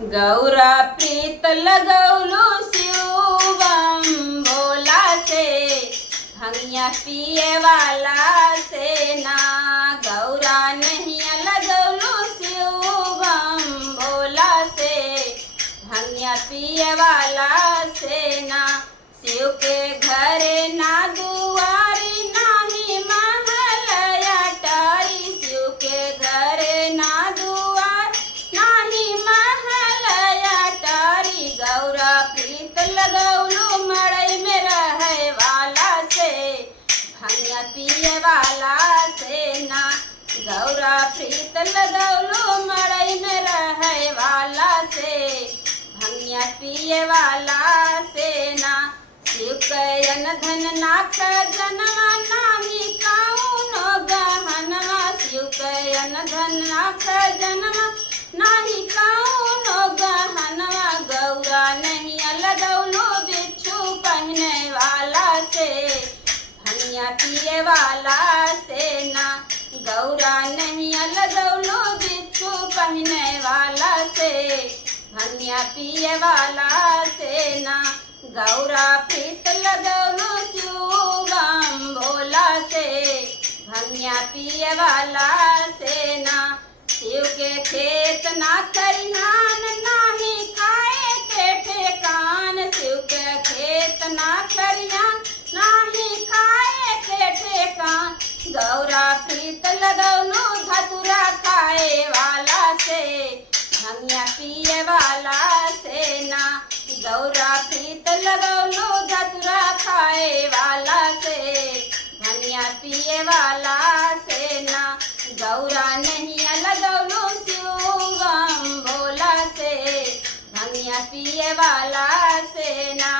गौरा प्रीत लगौलू शिवम भोला से भंगिया पिए वाला से ना। गौरा नहीं लगौलू शिवम भोला से भंगिया पिए वाला से ना। शिव के घरे ना दुआरी नाही महल अटारी, शिव के घरे ना दुआर नाही महल अटारी। गौरा प्रीत लगौलू मड़ई में रहे वाला से भंगिया पिए वाला से ना। गौरा प्रीत लगौलू मड़ई में रहे वाला से भंगिया पिए वाला से ना। शिव कयन धन नाख जनवा नाही काउनो गहनवा, शिव कयन धन नाख जनवा नाही काउनो गहनवा। गौरा नहीं लगौलू बिच्छू पहने वाला से भंगिया पिए वाला से ना। गौरा नहीं लगौलू बिच्छू पहने वाला से भंगिया पिए वाला से ना। गौरा प्रीत लगौलू शिवम भोला से भंगिया पिए वाला से ना। शिव के खेत ना खरिहान नाही खाए के ठेकान, शिव के खेत ना खरिहान नाही खाए के ठेकान। गौरा प्रीत लगौलू धतुरा खाए वाला से भंगिया पिए वाला से ना। गौरा प्रीत लगौलू धतुरा खाए वाला से भंगिया पिए वाला से ना। गौरा नहीं लगौलू शिवम भोला से भंगिया पिए वाला से ना।